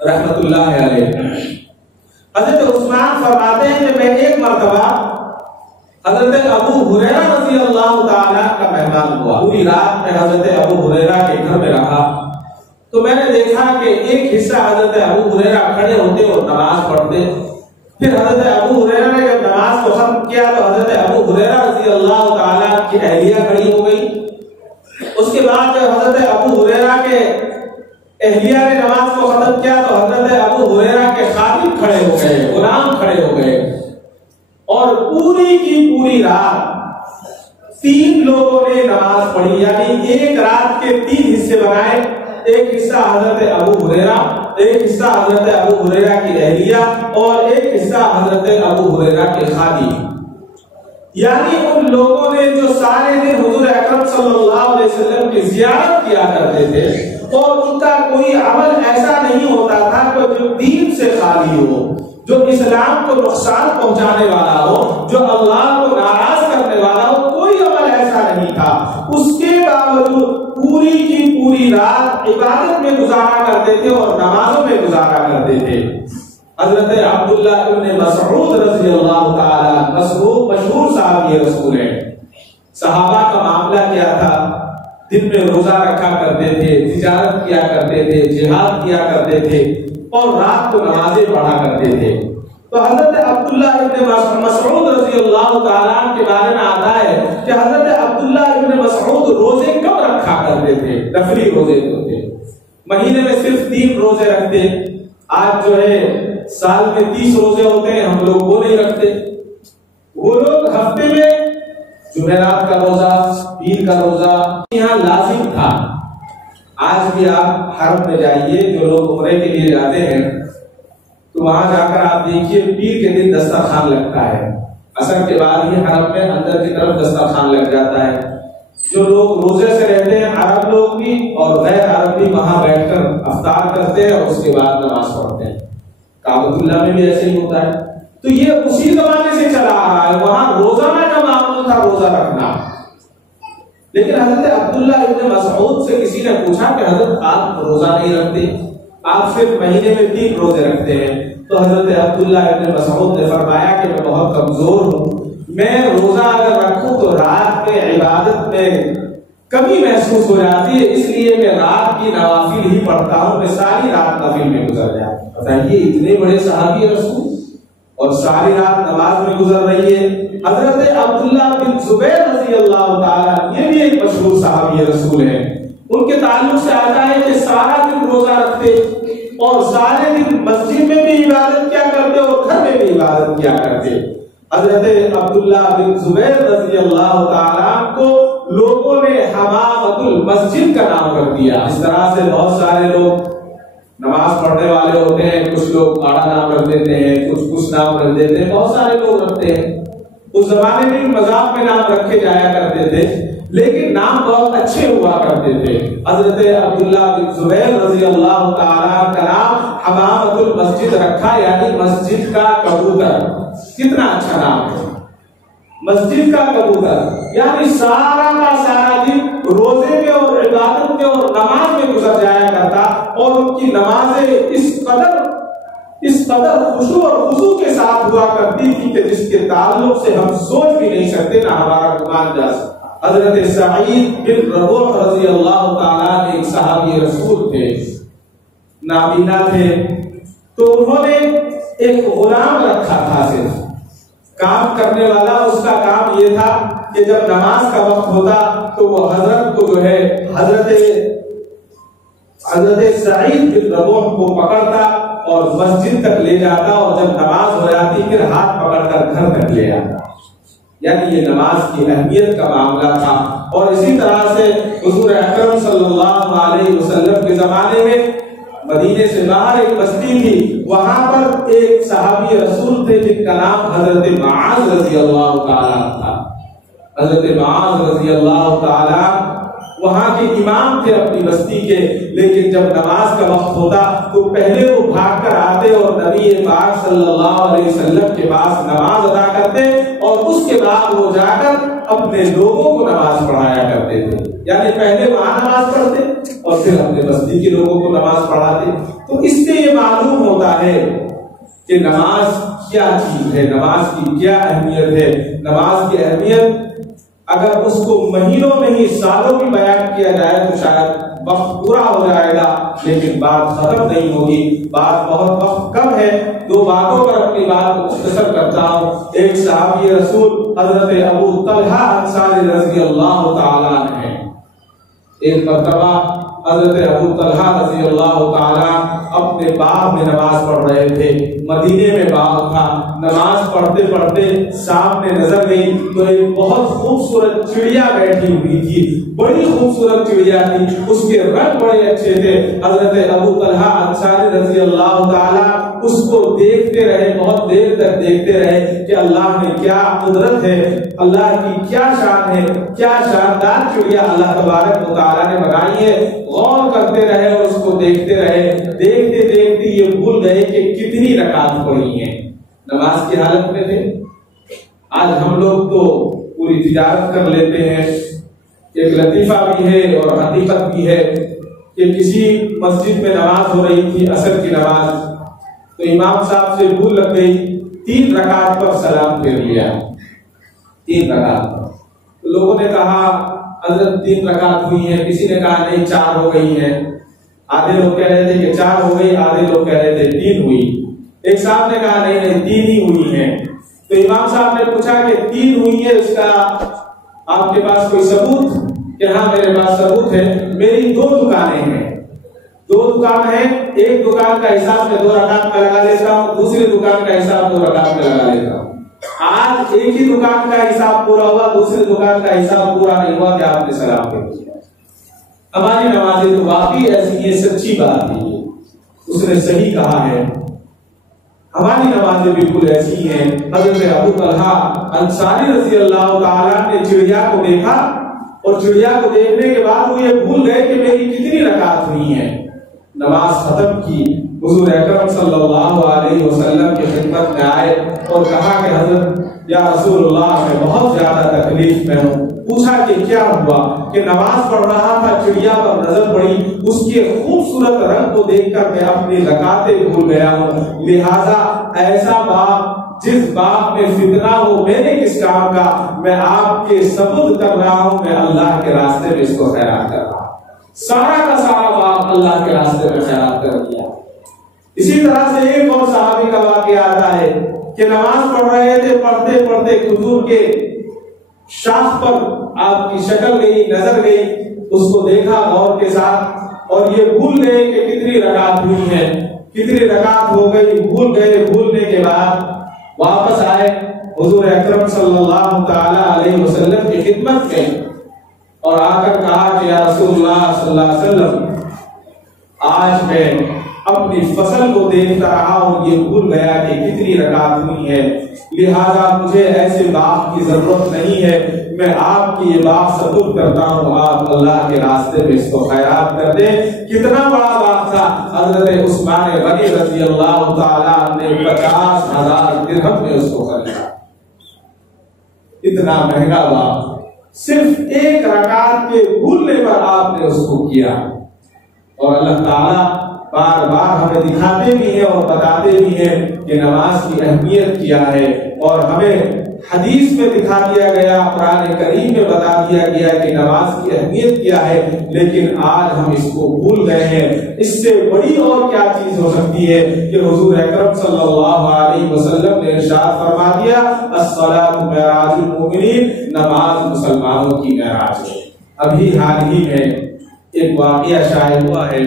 رحمت اللہ علیہ۔ حضرت عثمان فرماتے ہیں کہ میں ایک مرتبہ حضرت ابو ہریرہ رضی اللہ تعالیٰ کا مہمان ہوا، پوری رات میں حضرت ابو ہریرہ کے گھر میں رہا، تو میں نے دیکھا کہ ایک حصہ حضرت ابو ہریرہ کھڑے ہوتے اور نماز پڑھتے، پھر حضرت ابو ہریرہ نے جب نماز کو ختم کیا تو حضرت ابو ہریرہ رضی اللہ تعالیٰ کی اہلیہ کھڑی ہو گئی، اس کے بعد جب حضرت ابو ہریرہ کے اہلیہ نے نماز کو ختم کیا تو حضرت ابو ہریرہ کے خادم کھڑے ہو گئے، غلام کھڑے ہو گئے، اور پوری کی پوری رات 3 لوگوں نے نماز پڑھی، یعنی ایک رات کے 3 حصے بنائے، ایک حصہ حضرت ابو ہریرہ، ایک حصہ حضرت ابو ہریرہ کی اہلیہ اور ایک حصہ حضرت ابو ہریرہ کے خادم۔ یعنی ان لوگوں نے جو سارے دن حضور اکرم صلی اللہ علیہ وسلم کی زیارت کیا کرتے تھے اور ان کا کوئی عمل ایسا نہیں ہوتا تھا کہ جو دین سے خالی ہو، جو اسلام کو نقصان پہنچانے والا ہو، جو اللہ کو ناراض کرنے والا ہو، کوئی عمل ایسا نہیں تھا۔ اس کے باوجود پوری کی پوری رات عبادت میں گزارا کرتے تھے اور نمازوں میں گزارا کرتے تھے۔ حضرت عبداللہ ابن مسعود رضی اللہ تعالی مشہور صحابی رسول ہیں، صحابہ کا معاملہ کیا تھا، دن میں روزہ رکھا کرتے تھے، تجارت کیا کرتے تھے، جہاد کیا کرتے تھے اور رات کو نمازیں پڑھا کرتے تھے۔ تو حضرت عبداللہ ابن مسعود رضی اللہ تعالیٰ کے بارے میں آتا ہے کہ حضرت عبداللہ ابن مسعود روزے کم رکھا کرتے تھے، نفلی روزے ہوتے، مہینے میں صرف 3 روزے رکھتے۔ آج جو ہے سال میں 30 روزے ہوتے ہیں، ہم لوگ وہ نہیں رکھتے۔ وہ لوگ ہفتے میں جمعرات کا روزہ، پیر کا روزہ یہاں لازم تھا۔ آج بھی آپ حرم میں جائیے، جو لوگ عمرے کے لیے جاتے ہیں تو وہاں جا کر آپ دیکھیے پیر کے دن دسترخوان لگتا ہے، عصر کے بعد ہی حرم میں اندر کی طرف دسترخوان لگ جاتا ہے۔ جو لوگ روزے سے رہتے ہیں، عرب لوگ بھی اور غیر عرب بھی، وہاں بیٹھ کر افطار کرتے ہیں اور اس کے بعد نماز پڑھتے ہیں۔ کعبۃ اللہ میں بھی ایسے ہی ہوتا ہے۔ تو یہ اسی زمانے سے چلا آ رہا ہے، وہاں روزانہ کا معمول تھا روزہ رکھنا۔ لیکن حضرت عبداللہ ابن مسعود سے کسی نے پوچھا کہ حضرت آپ روزہ نہیں رکھتے، آپ صرف مہینے میں 3 روزے رکھتے ہیں؟ تو حضرت عبداللہ ابن مسعود نے فرمایا کہ میں بہت کمزور ہوں، میں روزہ اگر رکھوں تو رات میں عبادت میں کمی محسوس ہو جاتی ہے، اس لیے میں رات کی نوافل ہی پڑھتا ہوں، میں ساری رات نوافل میں گزر جاتی۔ بتائیے اتنے بڑے صحابی رسول اور ساری رات نماز میں گزر رہی ہے۔ حضرت عبداللہ بن زبیر رضی اللہ تعالی، یہ بھی ایک مشہور صحابی رسول ہیں، ان کے تعلق سے آتا ہے کہ سارا دن روزہ رکھتے اور سارے دن مسجد میں بھی عبادت کیا کرتے اور گھر میں بھی عبادت کیا کرتے۔ حضرت عبداللہ بن زبیر رضی اللہ تعالیٰ کو لوگوں نے حمامۃ المسجد کا نام رکھ دیا۔ اس طرح سے بہت سارے لوگ نماز پڑھنے والے ہوتے ہیں، کچھ لوگ آڑا نام رکھ دیتے ہیں، کچھ نام رکھ دیتے ہیں، بہت سارے لوگ رکھتے ہیں۔ اس زمانے میں مذاق میں نام رکھے جایا کرتے تھے، لیکن نام بہت اچھے ہوا کرتے تھے۔ حضرت عبداللہ بن زبیر رضی اللہ تعالیٰ کا نام حمامۃ المسجد رکھا، یعنی مسجد کا کبوتر۔ کتنا اچھا نام ہے، مسجد کا کبوتر، یعنی سارا کا سارا دن روزے میں اور عبادت میں اور نماز میں گزر جایا کرتا، اور ان کی نمازیں اس قدر خشوع اور خضوع کے ساتھ ہوا کرتی تھی کہ جس کے تعلق سے ہم سوچ بھی نہیں سکتے، نہ ہمارا گمان جا سکتا۔ حضرت سعید بن ربوح رضی اللہ تعالیٰ نے ایک صحابی رسول تھے، نابینا تھے، تو انہوں نے ایک غلام رکھا تھا، صرف کام کرنے والا۔ اس کا کام یہ تھا کہ جب نماز کا وقت ہوتا تو وہ حضرت کو جو ہے حضرت سعید بن ربوح کو پکڑتا اور مسجد تک لے جاتا، اور جب نماز ہو جاتی پھر ہاتھ پکڑ کر گھر تک لے آتا۔ یعنی یہ نماز کی اہمیت کا معاملہ تھا۔ اور اسی طرح سے حضور اکرم صلی اللہ علیہ وسلم کے زمانے میں مدینے سے باہر ایک بستی تھی، وہاں پر ایک صحابی رسول تھے جن کا نام حضرت معاذ رضی اللہ تعالیٰ تھا۔ حضرت معاذ رضی اللہ تعالیٰ وہاں کے امام تھے اپنی بستی کے، لیکن جب نماز کا وقت ہوتا تو پہلے وہ بھاگ کر آتے اور نبی پاک صلی اللہ علیہ وسلم کے پاس نماز ادا کرتے، اور اس کے بعد وہ جا کر اپنے لوگوں کو نماز پڑھایا کرتے تھے۔ یعنی پہلے وہاں نماز پڑھتے اور پھر اپنے بستی کے لوگوں کو نماز پڑھاتے۔ تو اس سے یہ معلوم ہوتا ہے کہ نماز کیا چیز ہے، نماز کی کیا اہمیت ہے۔ نماز کی اہمیت اگر اس کو مہینوں نہیں سالوں بھی بیان کیا جائے تو شاید وقت پورا ہو جائے گا، لیکن بات ختم نہیں ہوگی۔ بات بہت وقت کم ہے، دو باتوں پر اپنی بات کو مختصر کرتا ہوں۔ ایک صحابی رسول حضرت ابو طلحہ انصاری رضی اللہ تعالیٰ عنہ ہے۔ ایک مرتبہ حضرت ابو طلحہ رضی اللہ تعالیٰ اپنے باغ میں نماز پڑھ رہے تھے۔ مدینے میں باغ تھا، نماز پڑھتے پڑھتے سامنے نظر گئی تو ایک بہت خوبصورت چڑیا بیٹھی ہوئی تھی، بڑی خوبصورت چڑیا تھی، اس کے رنگ بڑے اچھے تھے۔ حضرت ابو طلحہ انصاری رضی اللہ تعالیٰ اس کو دیکھتے رہے، بہت دیر تک دیکھتے رہے کہ اللہ نے کیا قدرت ہے، اللہ کی کیا شان ہے، کیا شاندار چڑیا اللہ تبارک و تعالیٰ نے بنائی ہے۔ غور کرتے رہے اور اس کو دیکھتے رہے، دیکھتے دیکھتے یہ بھول گئے کہ کتنی رکعت پڑھی ہیں۔ نماز کی حالت میں تھے۔ آج ہم لوگ تو پوری تجارت کر لیتے ہیں۔ ایک لطیفہ بھی ہے اور حقیقت بھی ہے کہ کسی مسجد میں نماز ہو رہی تھی، عصر کی نماز، تو امام صاحب سے بھول لگ گئی، 3 رکعت پر سلام پھیر لیا، 3 رکعت پر۔ تو لوگوں نے کہا حضرت 3 رکعت ہوئی ہیں، کسی نے کہا نہیں 4 ہو گئی ہیں، آدھے لوگ کہہ رہے تھے کہ 4 ہو گئی، آدھے لوگ کہہ رہے تھے 3 ہوئی۔ ایک صاحب نے کہا نہیں نہیں 3 ہی ہوئی ہیں۔ تو امام صاحب نے پوچھا کہ 3 ہوئی ہے، اس کا آپ کے پاس کوئی ثبوت؟ کہ ہاں میرے پاس ثبوت ہے، میری 2 دکانیں ہیں، 2 دکان ہیں، ایک دکان کا حساب میں 2 رکعت میں لگا لیتا ہوں، دوسری دکان کا حساب 2 رکعت میں لگا لیتا ہوں۔ آج ایک ہی دکان کا حساب پورا ہوا، دوسری دکان کا حساب پورا نہیں ہوا کہ آپ نے سلام پھیر دیا۔ ہماری نمازیں تو واقعی ایسی ہیں، سچی بات ہے، اس نے صحیح کہا ہے، ہماری نمازیں بالکل ایسی ہیں۔ حضرت ابو طلحہ انصاری رضی اللہ تعالیٰ نے چڑیا کو دیکھا اور چڑیا کو دیکھنے کے بعد وہ یہ بھول گئے کہ میری کتنی رکعت ہوئی ہیں۔ نماز ختم کی، حضور اکرم صلی اللہ علیہ وسلم کی خدمت میں آئے اور کہا کہ حضرت یا رسول اللہ میں بہت زیادہ تکلیف میں ہوں۔ پوچھا کہ کیا ہوا؟ کہ نماز پڑھ رہا تھا، چڑیا پر نظر پڑی، اس کے خوبصورت رنگ کو دیکھ کر میں اپنی رکعتیں بھول گیا ہوں، لہذا ایسا باغ جس باغ میں فتنہ ہو میرے کس کام کا، میں آپ کے سبد کر رہا ہوں، میں اللہ کے راستے میں اس کو خیرات کر رہا ہوں۔ سارا کا سارا باغ اللہ کے راستے میں خیرات کر دیا۔ اسی طرح سے ایک اور صحابی کا واقعہ آتا ہے کہ نماز پڑھ رہے تھے، پڑھتے پڑھتے کھجور کے شاخ پر آپ کی شکل گئی، نظر گئی، اس کو دیکھا غور کے ساتھ اور یہ بھول گئے کہ کتنی رکعت ہوئی ہے، کتنی رکعت ہو گئی، بھول گئے۔ بھولنے کے بعد واپس آئے حضور اکرم صلی اللہ تعالی علیہ وسلم کی خدمت میں اور آ کر کہا کہ یا رسول اللہ صلی اللہ علیہ وسلم، آج میں اپنی فصل کو دیکھتا رہا اور یہ بھول گیا کہ کتنی رکعت ہوئی ہے، لہذا مجھے ایسے باغ کی ضرورت نہیں ہے، میں آپ کی یہ باغ سپرد کرتا ہوں، آپ اللہ کے راستے میں اس کو خیرات کر دیں۔ کتنا بڑا باغ تھا؟ حضرت عثمان غنی رضی اللہ تعالیٰ نے 50,000 درہم میں اس کو خریدا۔ اتنا مہنگا باغ صرف 1 رکعت کے بھولنے پر آپ نے اس کو کیا۔ اور اللہ تعالیٰ بار بار ہمیں دکھاتے بھی ہیں اور بتاتے بھی ہیں کہ نماز کی اہمیت کیا ہے، اور ہمیں حدیث میں دکھا دیا گیا، قرآن کریم میں بتا دیا گیا کہ نماز کی اہمیت کیا ہے، لیکن آج ہم اس کو بھول گئے ہیں۔ اس سے بڑی اور کیا چیز ہو سکتی ہے کہ حضور اکرم صلی اللہ علیہ وسلم نے ارشاد فرما دیا الصلاۃ معراج المؤمنین، نماز مسلمانوں کی معراج ہے۔ ابھی حال ہی میں ایک واقعہ شائع ہوا ہے،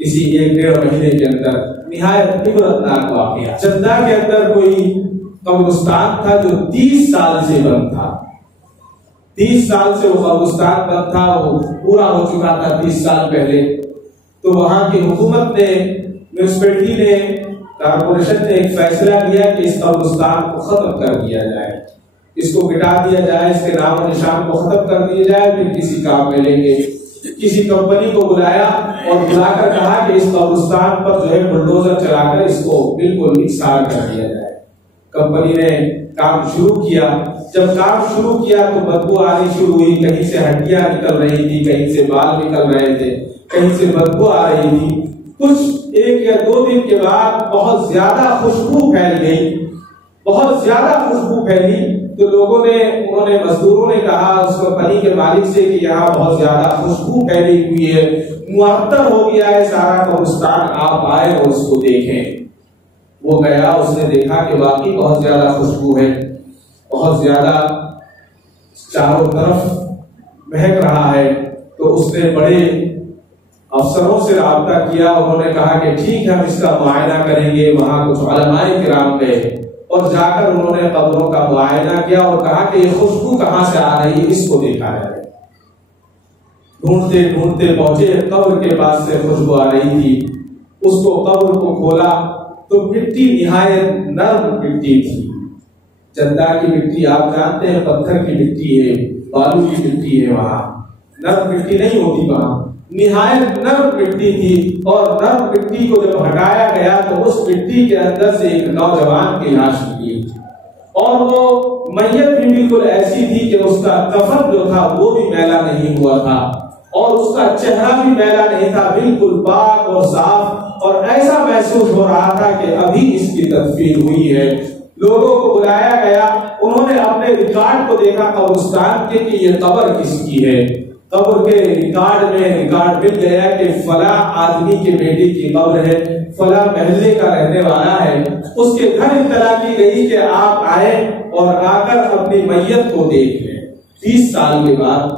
اسی 1-1.5 مہینے کے اندر، نہایت عبرتناک واقعہ۔ چندہ کے اندر کوئی قبرستان تھا جو 30 سال سے بند تھا، 30 سال سے وہ قبرستان بند تھا، وہ پورا ہو چکا تھا 30 سال پہلے۔ تو وہاں کی حکومت نے، میونسپلٹی نے، کارپوریشن نے ایک فیصلہ لیا کہ اس قبرستان کو ختم کر دیا جائے، اس کو مٹا دیا جائے، اس کے نام و نشان کو ختم کر دیا جائے، پھر کسی کام میں لیں گے۔ کسی کمپنی کو بلایا اور بلا کر کہا کہ اس قبرستان پر جو ہے بلڈوزر چلا کر اس کو بالکل یکساں کر دیا جائے۔ کمپنی نے کام شروع کیا۔ جب کام شروع کیا تو بدبو آنی شروع ہوئی، کہیں سے ہڈیاں نکل رہی تھی، کہیں سے بال نکل رہے تھے، کہیں سے بدبو آ رہی تھی۔ کچھ 1 یا 2 دن کے بعد بہت زیادہ خوشبو پھیل گئی، بہت زیادہ خوشبو پھیلی تو انہوں نے مزدوروں نے کہا اس کمپنی کے مالک سے کہ یہاں بہت زیادہ خوشبو پھیلی ہوئی ہے، معطر ہو گیا ہے سارا قبرستان، آپ آئے اور اس کو دیکھیں۔ وہ گیا، اس نے دیکھا کہ واقعی بہت زیادہ خوشبو ہے، بہت زیادہ چاروں طرف مہک رہا ہے۔ تو اس نے بڑے افسروں سے رابطہ کیا، انہوں نے کہا کہ ٹھیک ہے ہم اس کا معائنہ کریں گے۔ وہاں کچھ علماء کرام گئے اور جا کر انہوں نے قبروں کا معائنہ کیا اور کہا کہ یہ خوشبو کہاں سے آ رہی ہے، اس کو دیکھا جائے۔ ڈھونڈتے ڈھونڈتے پہنچے قبر کے پاس سے خوشبو آ رہی تھی، اس کو قبر کو کھولا تو مٹی نہایت نرم مٹی تھی۔ جدہ کی مٹی آپ جانتے ہیں پتھر کی مٹی ہے، بالو کی مٹی ہے، وہاں نرم مٹی نہیں ہوتی، وہاں نہایت نرم مٹی تھی۔ اور نرم مٹی کو جب ہٹایا گیا تو اس مٹی کے اندر سے ایک نوجوان کی لاش نکلی اور وہ میت بھی بالکل ایسی تھی کہ اس کا کفن جو تھا وہ بھی میلا نہیں ہوا تھا اور اس کا چہرہ بھی میلا نہیں تھا، بالکل پاک اور صاف، اور ایسا محسوس ہو رہا تھا کہ ابھی اس کی تدفین ہوئی ہے۔ لوگوں کو بلایا گیا، انہوں نے اپنے ریکارڈ کو دیکھا قبرستان کے کہ یہ قبر کس کی ہے۔ قبر کے ریکارڈ میں ریکارڈ مل گیا کہ فلاں آدمی کے بیٹے کی قبر ہے، فلاں محلے کا رہنے والا ہے۔ اس کے گھر اطلاع کی گئی کہ آپ آئے اور آ کر اپنی میت کو دیکھ لیں 30 سال کے بعد،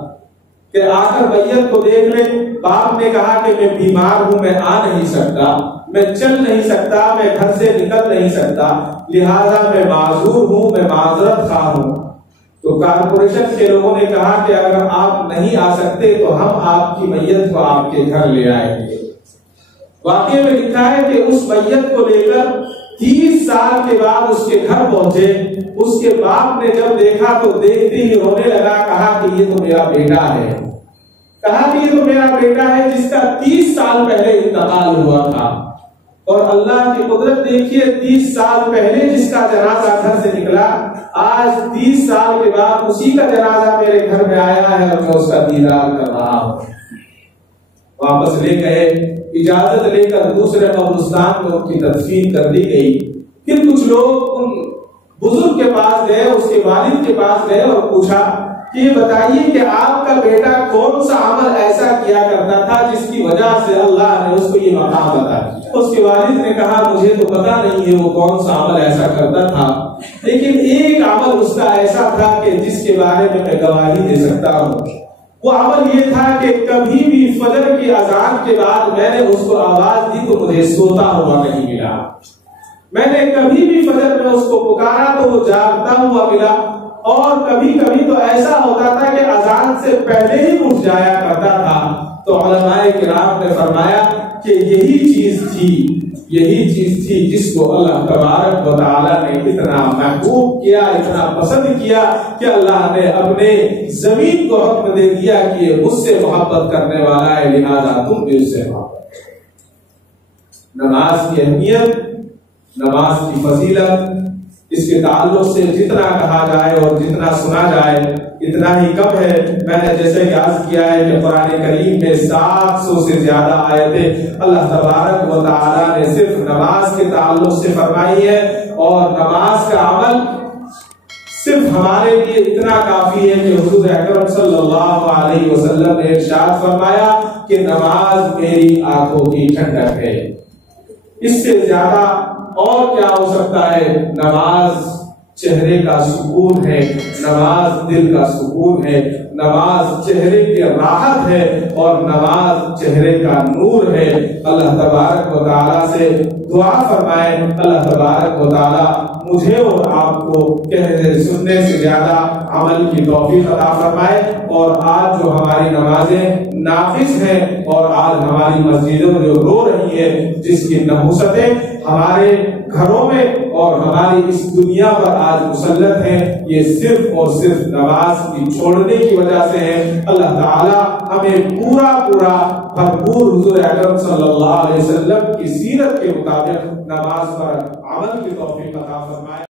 کہ آ کر میت کو دیکھ لیں۔ باپ نے کہا کہ میں بیمار ہوں، میں آ نہیں سکتا، میں چل نہیں سکتا، میں گھر سے نکل نہیں سکتا، لہذا میں معذور ہوں، میں معذرت خواہ ہوں۔ تو کارپوریشن کے لوگوں نے کہا کہ اگر آپ نہیں آ سکتے تو ہم آپ کی میت کو آپ کے گھر لے آئیں گے۔ واقعے میں لکھا ہے کہ اس میت کو لے کر 30 سال کے بعد اس کے گھر پہنچے۔ اس کے باپ نے جب دیکھا تو دیکھتے ہی رونے لگا، کہا کہ یہ تو میرا بیٹا ہے، کہا کہ یہ تو میرا بیٹا ہے جس کا 30 سال پہلے انتقال ہوا تھا۔ اور اللہ کی قدرت دیکھیے، 30 سال پہلے جس کا جنازہ گھر سے نکلا، آج 30 سال کے بعد اسی کا جنازہ میرے گھر میں آیا ہے اور میں اس کا دیدار کر رہا ہوں۔ واپس لے گئے، اجازت لے کر دوسرے قبرستان میں ان کی تدفین کر دی گئی۔ پھر کچھ لوگ ان بزرگ کے پاس گئے، اس کے والد کے پاس گئے اور پوچھا کہ یہ بتائیے کہ آپ کا بیٹا کون سا عمل ایسا کیا کرتا تھا جس کی وجہ سے اللہ نے اس کو یہ مقام عطا کیا۔ اس کے والد نے کہا مجھے تو پتا نہیں ہے وہ کون سا عمل ایسا کرتا تھا، لیکن ایک عمل اس کا ایسا تھا کہ جس کے بارے میں میں گواہی دے سکتا ہوں۔ وہ عمل یہ تھا کہ کبھی بھی فجر کی اذان کے بعد میں نے اس کو آواز دی تو مجھے سوتا ہوا نہیں ملا، میں نے کبھی بھی فجر میں اس کو پکارا تو وہ جاگتا ہوا ملا، اور کبھی کبھی تو ایسا ہوتا تھا کہ اذان سے پہلے ہی اٹھ جایا کرتا تھا۔ تو علماء کرام نے فرمایا کہ یہی چیز تھی جس کو اللہ تبارک و تعالیٰ نے اتنا محبوب کیا، اتنا پسند کیا کہ اللہ نے اپنے زمین کو حکم دے دیا کہ یہ مجھ سے محبت کرنے والا ہے، لہذا تم بھی اس سے محبت کرو۔ نماز کی اہمیت، نماز کی فضیلت، اس کے تعلق سے جتنا کہا جائے اور جتنا سنا جائے اتنا ہی کم ہے۔ میں نے جیسے یاد کیا ہے کہ قرآن کریم میں 700 سے زیادہ آیتیں اللہ تبارک و تعالیٰ نے صرف نماز کے تعلق سے فرمائی ہے، اور نماز کا عمل صرف ہمارے لیے اتنا کافی ہے کہ حضور اکرم صلی اللہ علیہ وسلم نے ارشاد فرمایا کہ نماز میری آنکھوں کی ٹھنڈک ہے۔ اس سے زیادہ اور کیا ہو سکتا ہے؟ نماز چہرے کا سکون ہے، نماز دل کا سکون ہے، نماز چہرے کی راحت ہے، اور نماز چہرے کا نور ہے۔ اللہ تبارک و تعالیٰ سے دعا فرمائیں، اللہ تبارک و تعالیٰ مجھے اور آپ کو کہنے سننے سے زیادہ عمل کی توفیق عطا فرمائے، اور آج جو ہماری نمازیں ناقص ہیں اور آج ہماری مسجدوں جو رو رہی ہے، جس کی نحوستیں ہمارے گھروں میں اور ہماری اس دنیا پر آج مسلط ہیں، یہ صرف اور صرف نماز کی چھوڑنے کی وجہ سے ہے۔ اللہ تعالی ہمیں پورا بھرپور حضور اکرم صلی اللہ علیہ وسلم کی سیرت کے مطابق نماز پر عمل کی توفیق عطا فرمائے۔